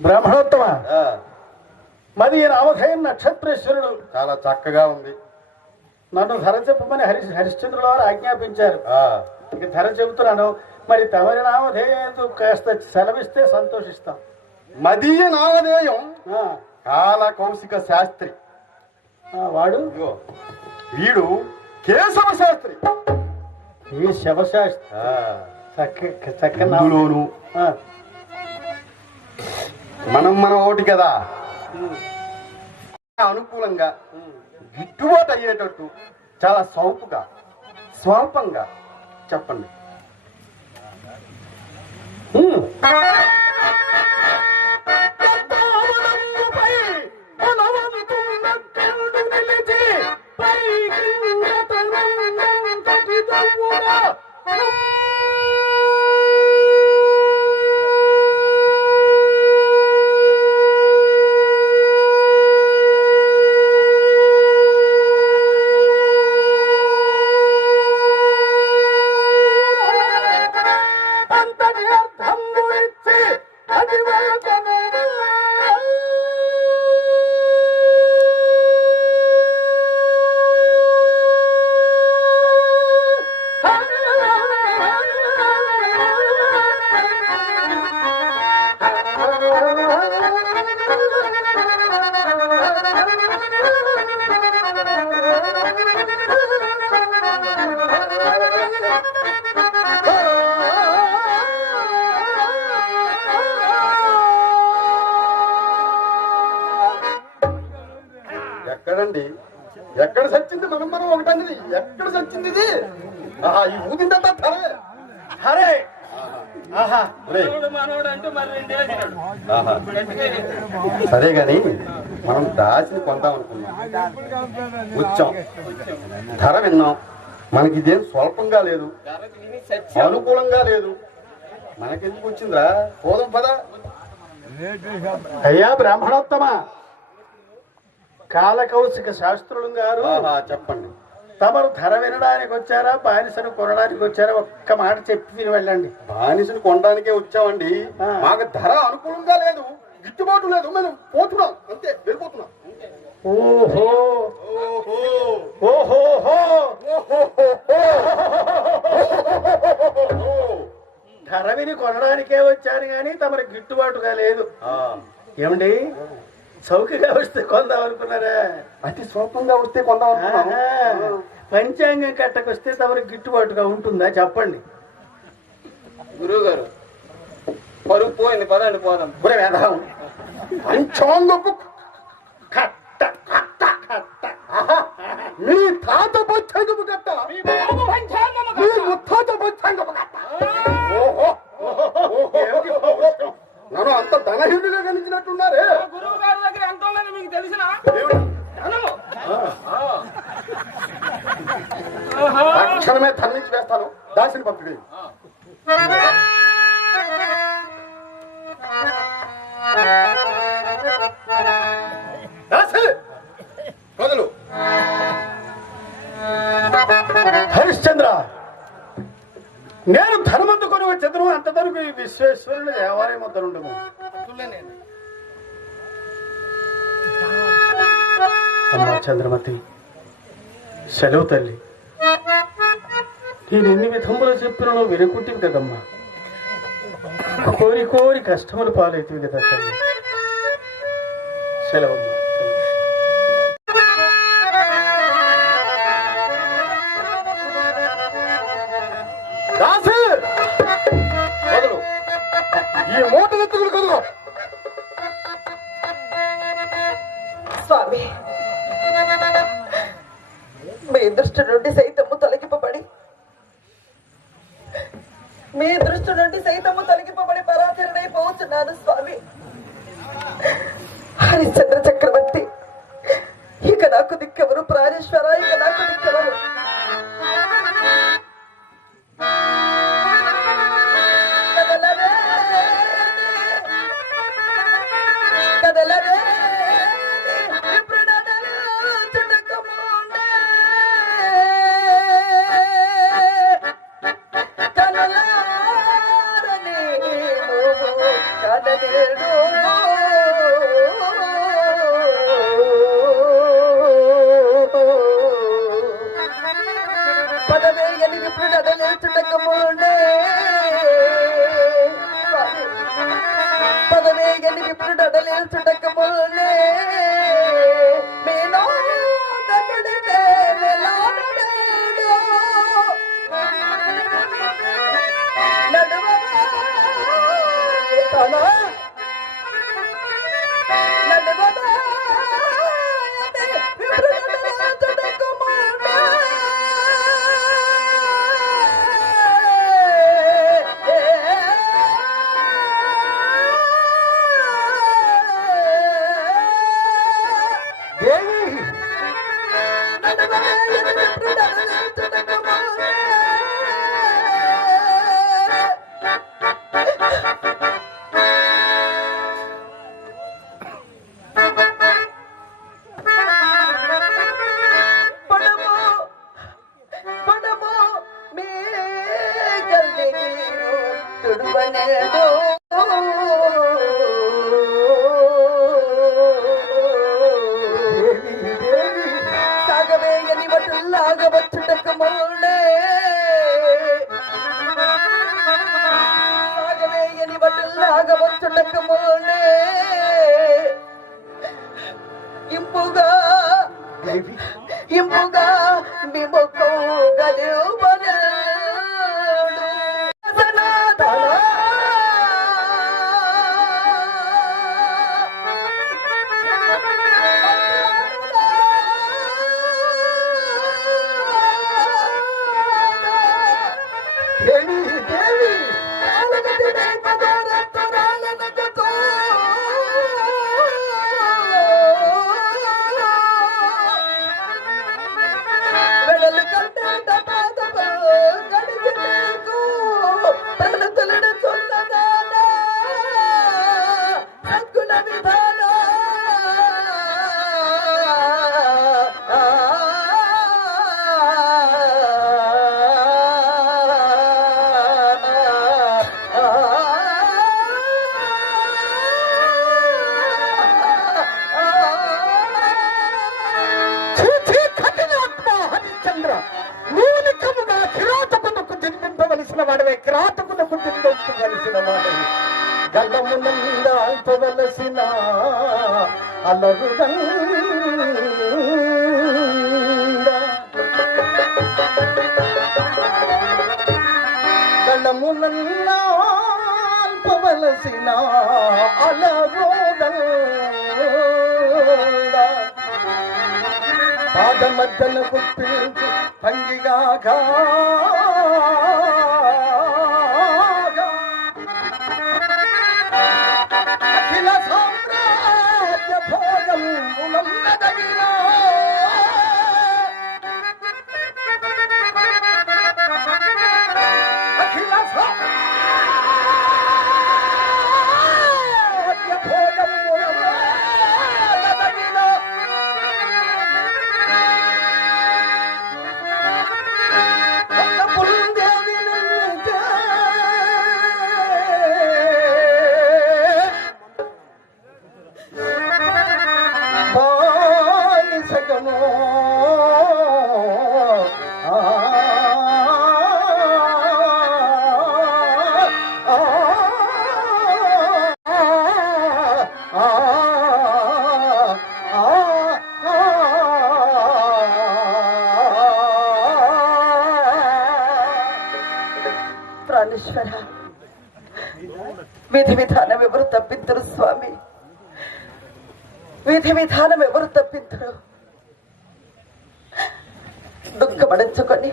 బ్రహ్మణోత్తమ మరి ఈ రామధేయం నక్షత్రేశ్వరుడు. చాలా చక్కగా ఉంది. నన్ను ధర చెప్పమని హరి హరిశ్చంద్రుల వారు ఆజ్ఞాపించారు. ధర చెబుతున్నాను. మరి తమరి నామధేయం కాస్త సెలవిస్తే సంతోషిస్తాం. మదీయ నామధేయం కాల కౌశిక శాస్త్రి. వాడు? వీడు కేశవ శాస్త్రి. ఈ శవశాస్త్రి చక్క చక్కని నామం. ఇందులోను ఆ, మనం మనం ఒకటి కదా. అనుకూలంగా గిట్టుబాటు అయ్యేటట్టు చాలా సౌపుగా స్వల్పంగా చెప్పండి. ఎక్కడండి? ఎక్కడ సచ్చింది మనం మనం ఒకటన్నది ఎక్కడ సచ్చింది ఇది? ఆహా ఈ ఊదిందంతా తరే హరే. సరే గాని మనం దాచిని కొందాం అనుకున్నాం. వచ్చాం ధర విన్నాం. మనకి ఇదేం స్వల్పంగా లేదు. అనుకూలంగా లేదు. మనకెందుకు వచ్చిందిరా? పోదాం పద. అయ్యా బ్రాహ్మణోత్తమ? కాలకౌశిక శాస్త్రులు గారు చెప్పండి. తమరు ధర వినడానికి వచ్చారా? బానిసను కొనడానికి వచ్చారా? ఒక్క మాట చెప్పి వెళ్ళండి. బానిసను కొనడానికే వచ్చామండి. మాకు ధర అనుకూలంగా లేదు. గిట్టుబాటు లేదు. మేము పోతున్నాం. అంతే వెళ్ళిపోతున్నాం. ఓహో. ఓహో. ధర విని కొనడానికే వచ్చారు కానీ తమరు గిట్టుబాటుగా లేదు. ఏమండి? చౌకగా వస్తే కొందాం అనుకున్నారా? అతి స్వల్పంగా వస్తే కొందాం అనుకున్నాం. ఆహా. పంచాంగం కట్టకొస్తే తమరు గిట్టుబాటుగా ఉంటుందా? చెప్పండి. గురువు గారు పరుగు పోయింది పదండి పోదాం. పంచాంగపు అంతవరకు ఈ విశ్వేశ్వరుని దేవాలయం వద్దనుండము అమ్మా చంద్రమతి సెలవు తల్లి. నేను ఎన్ని విధములు చెప్పినను వినకుంటివి కదమ్మా. కోరి కోరి కష్టములు పాలైతివి కదా తల్లి. సెలవమ్మా. దాసి! ఈ మూట నెత్తుకులు స్వామి మీ దృష్టి నుండి సైతము తొలగింపబడి మీ దృష్టి నుండి సైతము తొలగింపబడి పరాచరణైపోతున్నాను స్వామి. హరిశ్చంద్ర చక్రవర్తి ఇక నాకు దిక్కెవరు ప్రాణేశ్వర ఇక నాకు దిక్కెవరు e me botou o. చేసిన వాడవే. క్రాతకుల పుట్టినొచ్చు కలిసిన గల్లమునంద అల్పవలసిన అలరుదండ గల్లమునంద అల్పవలసిన అలరుదండ పాదమద్దన గుప్పించు పంగిగాగా విధి విధానం ఎవరు తప్పించరు దుఃఖమడించుకొని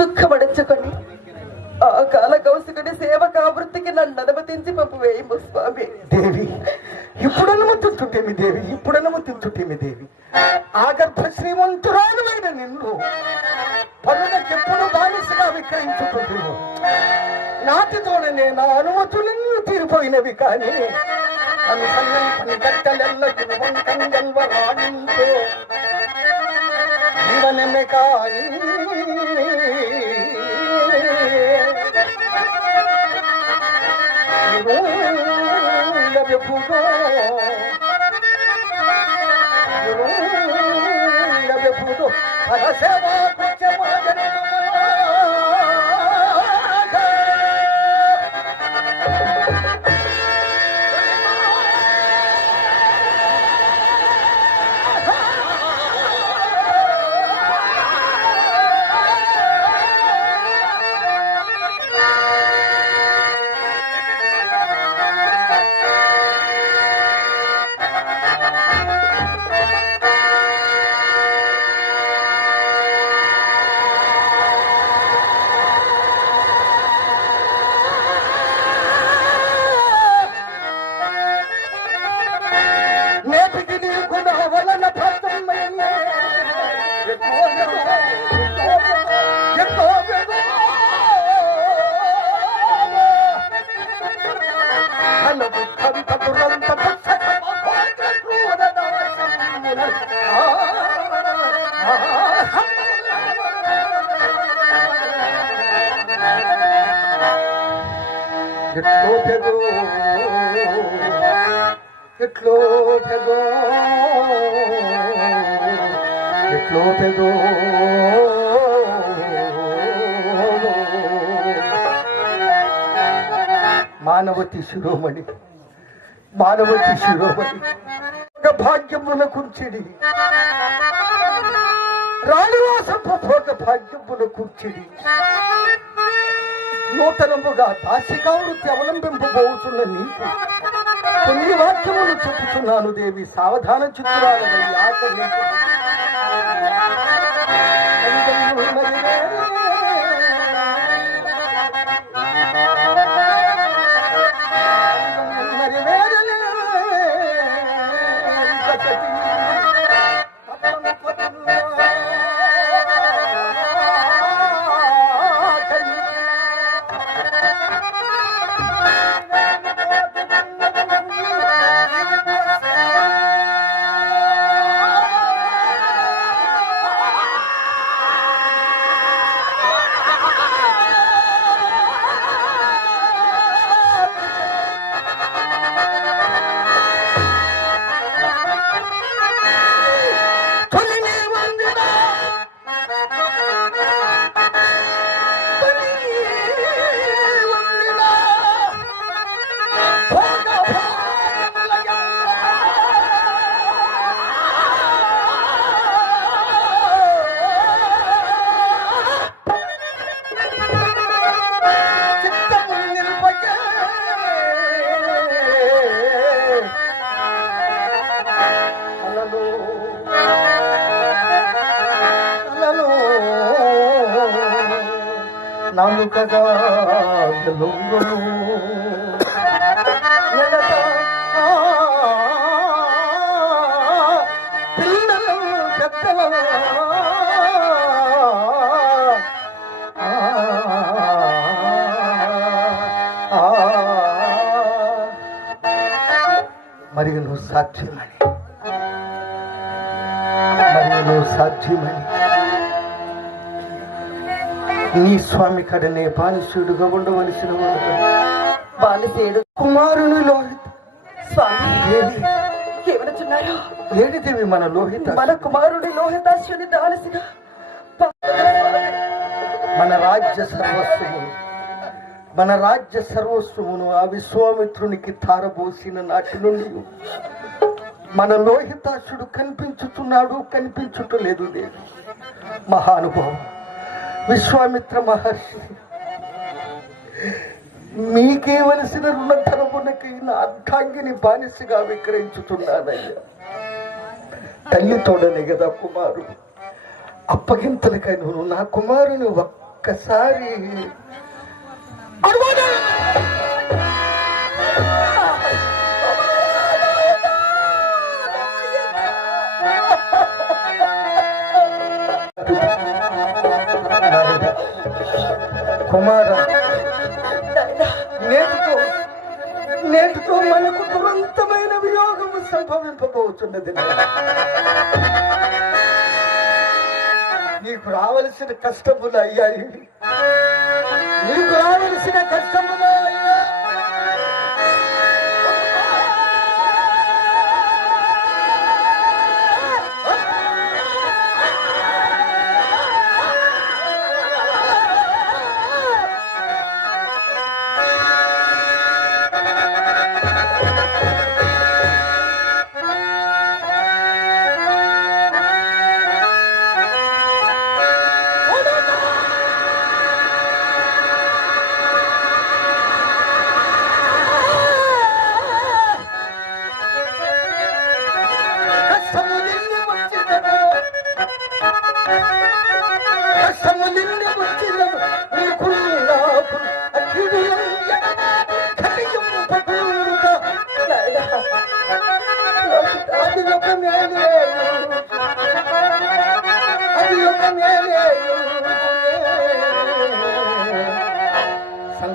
దుఃఖమడించుకొని ఆ కాల కౌశికుడి సేవక కావృత్తికి నన్ను అనుమతించి పంపు వేయము స్వామి. దేవి ఇప్పుడు అనుమతించుటేమి దేవి? ఇప్పుడు అనుమతించుటేమి దేవి? ఆగర్భ శ్రీమంతురాలువైన నిన్ను పనులకెప్పుడు బానిసగా విక్రయించుకుంటున్నావు? నాటితోనే నా అనుమతులన్నీ తీరిపోయినవి కానీ ا ن خن ين پي كتلل لجن ون کنگل وران ن ٿو ني و نمڪا ఎట్లో తెగో ఎట్లో తెగో ఎట్లో తెగో. మానవతి శిరోమణి మానవతి శిరోమణి ఒక భాగ్యమున కూర్చిడి రాణివాసపు భోగ భాగ్యమున కూర్చిడి నూతనముగా దాసిగా వృత్తి అవలంబింపబోతున్న నీకు. కొన్ని వాక్యములు చెప్పుచున్నాను దేవి సావధాన చిత్రాలై నాలుకగా లొంగును ఎలట పిల్లలు పెద్దలు మరియు నువ్వు సాధ్యమని మరియు నువ్వు సాధ్యమని నీ స్వామి కడనే బానిసుడుగా ఉండవలసిన వాడు బాలసేడు కుమారుని లోహిత స్వామి. ఏమనుచున్నారు ఏడిదేవి మన లోహిత? మన కుమారుడి లోహితాశ్వని దానసిగా మన రాజ్య సర్వస్వమును. మన రాజ్య సర్వస్వమును ఆ విశ్వామిత్రునికి తారబోసిన నాటి నుండి మన లోహితాసుడు కనిపించుచున్నాడు కనిపించుటలేదు దేవి. మహానుభావం విశ్వామిత్ర మహర్షి మీకేవలసిన రుణధనమునకి నా అర్ధాంగిని బానిసగా విక్రయించుతున్నానయ్యా. తల్లి తోడనే కదా కుమారుడు. అప్పగింతలకై నువ్వు నా కుమారుని ఒక్కసారి కుమార నేటితో నేటితో మనకు దురంతమైన వియోగము సంభవింపబోతున్నది. నీకు రావలసిన కష్టములు అయ్యాయి. నీకు రావలసిన కష్టములు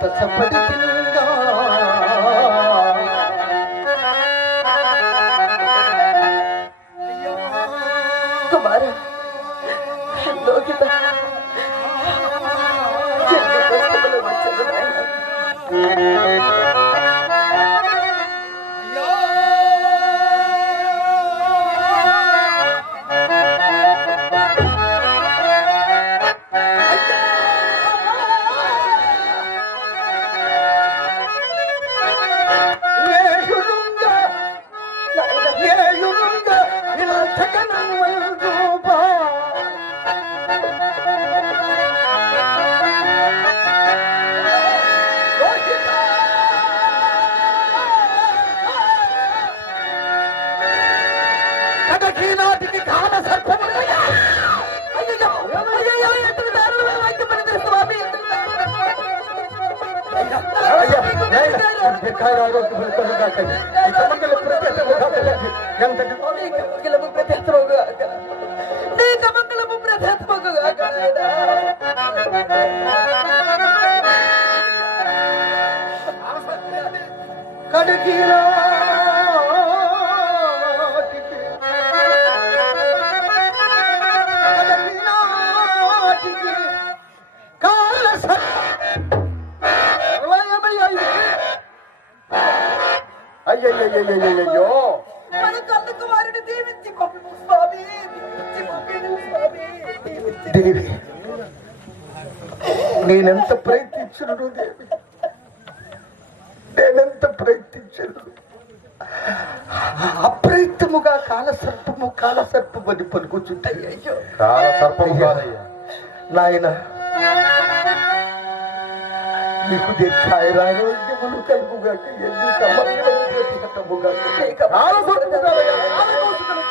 सभ तुमारे लोकी त اڄ అయ్యయ్యో మన కన్నుకు వారిని దీవించి పంపు స్వామి దీవించి పంపిణీ స్వామి దీవించి. దేవి. నేనెంత ప్రయత్నించను దేవి? నేనెంత ప్రయత్నించను అప్రయత్నముగా కాలసర్పము కాలసర్పము అని పలుకుతుంటాయి అయ్యో. కాల సర్పం కాదయ్యా. నాయన నీకు దీర్ఘాయురారోగ్యములు కలుగుగాక ఎన్ని కమలము ప్రతిహతముగాక కాలసర్పముగాలయ్యా, కాలదోషములు.